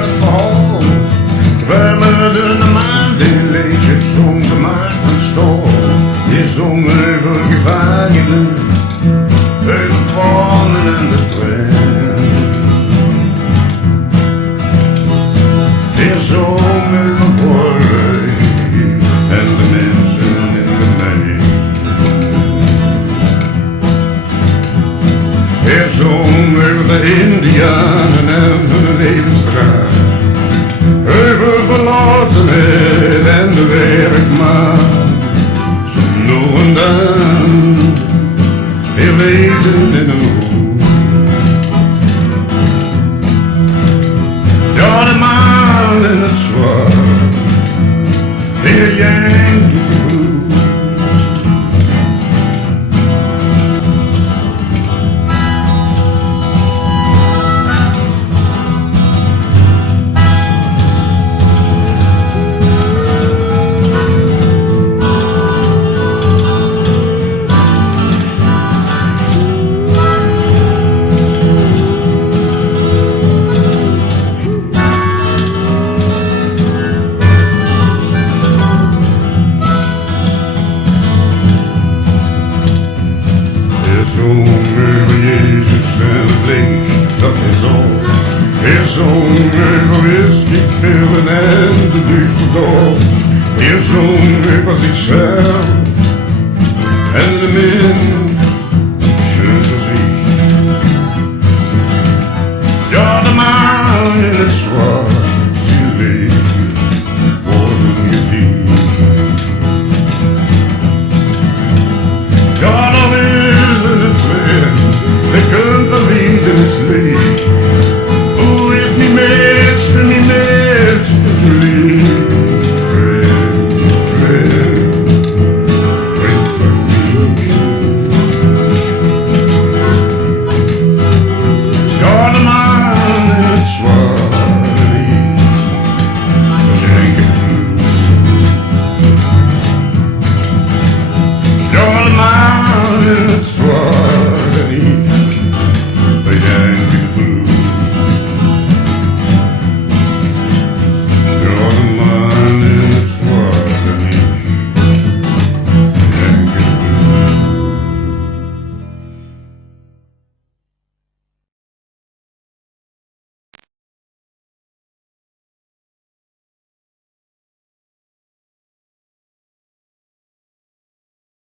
het verhaal. Terwijl we de maan die leedje zong de maart van stal. Je zong over gevangenen, over tranen en de twijl. Je zong over Borree en de mensen in de mij. Je zong over de Indianen en hun levensvraag. Over verlatenheid en de werkmaat. Zo nu en dan weer weten in een hoek. Ja, de maan in het zwart, weer Yankee Blues. Over Jezus en het leeg, dat is al. Hij zong over whisky, pillen en de duivel. Hij zong over zichzelf en de min, schön voor zich. Ja, de maan in het zwart.